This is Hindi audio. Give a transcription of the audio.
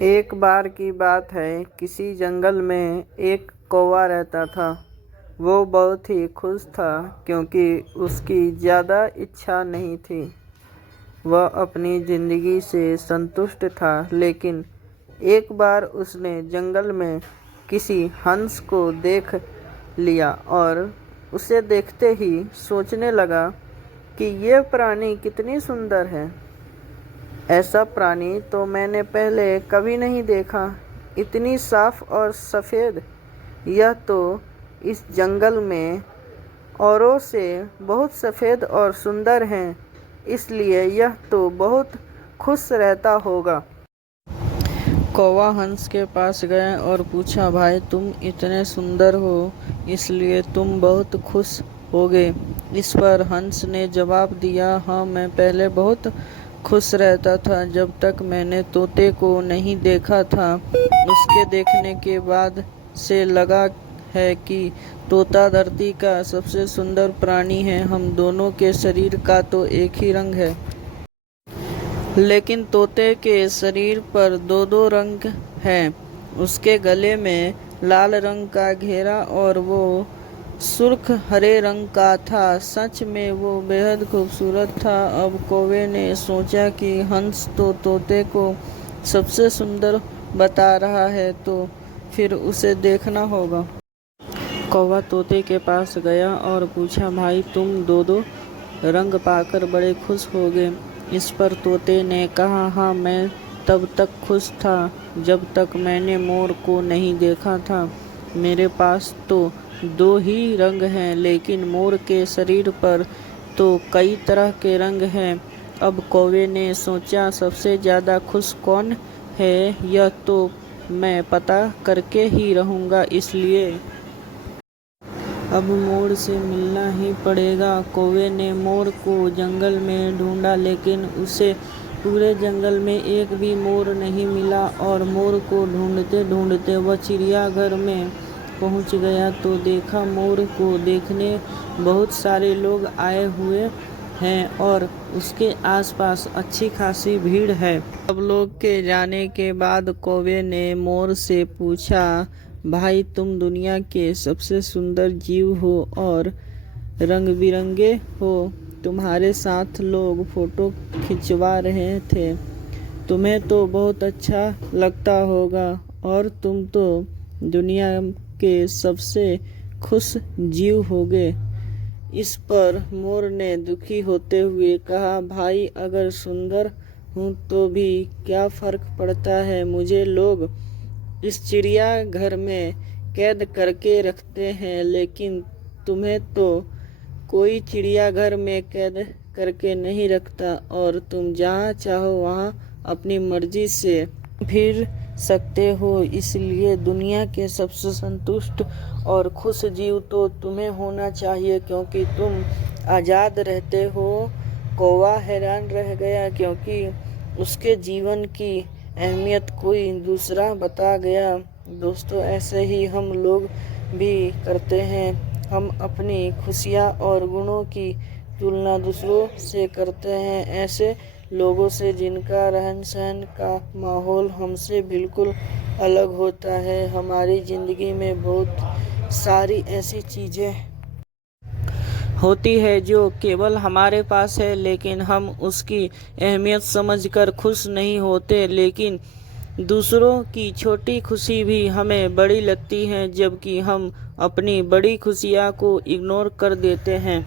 एक बार की बात है, किसी जंगल में एक कौवा रहता था। वो बहुत ही खुश था क्योंकि उसकी ज़्यादा इच्छा नहीं थी। वह अपनी ज़िंदगी से संतुष्ट था, लेकिन एक बार उसने जंगल में किसी हंस को देख लिया और उसे देखते ही सोचने लगा कि यह प्राणी कितनी सुंदर है। ऐसा प्राणी तो मैंने पहले कभी नहीं देखा। इतनी साफ और सफ़ेद। यह तो इस जंगल में औरों से बहुत सफ़ेद और सुंदर है, इसलिए यह तो बहुत खुश रहता होगा। कौवा हंस के पास गया और पूछा, भाई तुम इतने सुंदर हो, इसलिए तुम बहुत खुश होगे। इस पर हंस ने जवाब दिया, हाँ, मैं पहले बहुत खुश रहता था जब तक मैंने तोते को नहीं देखा था। उसके देखने के बाद से लगा है कि तोता धरती का सबसे सुंदर प्राणी है। हम दोनों के शरीर का तो एक ही रंग है, लेकिन तोते के शरीर पर दो दो रंग हैं। उसके गले में लाल रंग का घेरा और वो सुर्ख हरे रंग का था। सच में वो बेहद खूबसूरत था। अब कौवे ने सोचा कि हंस तो तोते को सबसे सुंदर बता रहा है, तो फिर उसे देखना होगा। कौवा तोते के पास गया और पूछा, भाई तुम दो दो रंग पाकर बड़े खुश होगे। इस पर तोते ने कहा, हाँ, मैं तब तक खुश था जब तक मैंने मोर को नहीं देखा था। मेरे पास तो दो ही रंग हैं, लेकिन मोर के शरीर पर तो कई तरह के रंग हैं। अब कौवे ने सोचा, सबसे ज़्यादा खुश कौन है यह तो मैं पता करके ही रहूँगा, इसलिए अब मोर से मिलना ही पड़ेगा। कौवे ने मोर को जंगल में ढूंढा, लेकिन उसे पूरे जंगल में एक भी मोर नहीं मिला और मोर को ढूंढते ढूंढते वह चिड़ियाघर में पहुंच गया तो देखा मोर को देखने बहुत सारे लोग आए हुए हैं और उसके आसपास अच्छी खासी भीड़ है। सब लोग के जाने के बाद कौवे ने मोर से पूछा, भाई तुम दुनिया के सबसे सुंदर जीव हो और रंग बिरंगे हो। तुम्हारे साथ लोग फोटो खिंचवा रहे थे, तुम्हें तो बहुत अच्छा लगता होगा और तुम तो दुनिया के सबसे खुश जीव होगे। इस पर मोर ने दुखी होते हुए कहा, भाई अगर सुंदर हूँ तो भी क्या फ़र्क पड़ता है। मुझे लोग इस चिड़ियाघर में कैद करके रखते हैं, लेकिन तुम्हें तो कोई चिड़ियाघर में कैद करके नहीं रखता और तुम जहाँ चाहो वहाँ अपनी मर्जी से फिर सकते हो। इसलिए दुनिया के सबसे संतुष्ट और खुश जीव तो तुम्हें होना चाहिए, क्योंकि तुम आज़ाद रहते हो। कौवा हैरान रह गया क्योंकि उसके जीवन की अहमियत कोई दूसरा बता गया। दोस्तों, ऐसे ही हम लोग भी करते हैं। हम अपनी खुशियाँ और गुणों की तुलना दूसरों से करते हैं, ऐसे लोगों से जिनका रहन सहन का माहौल हमसे बिल्कुल अलग होता है। हमारी ज़िंदगी में बहुत सारी ऐसी चीज़ें होती है जो केवल हमारे पास है, लेकिन हम उसकी अहमियत समझकर खुश नहीं होते। लेकिन दूसरों की छोटी खुशी भी हमें बड़ी लगती है, जबकि हम अपनी बड़ी खुशियाँ को इग्नोर कर देते हैं।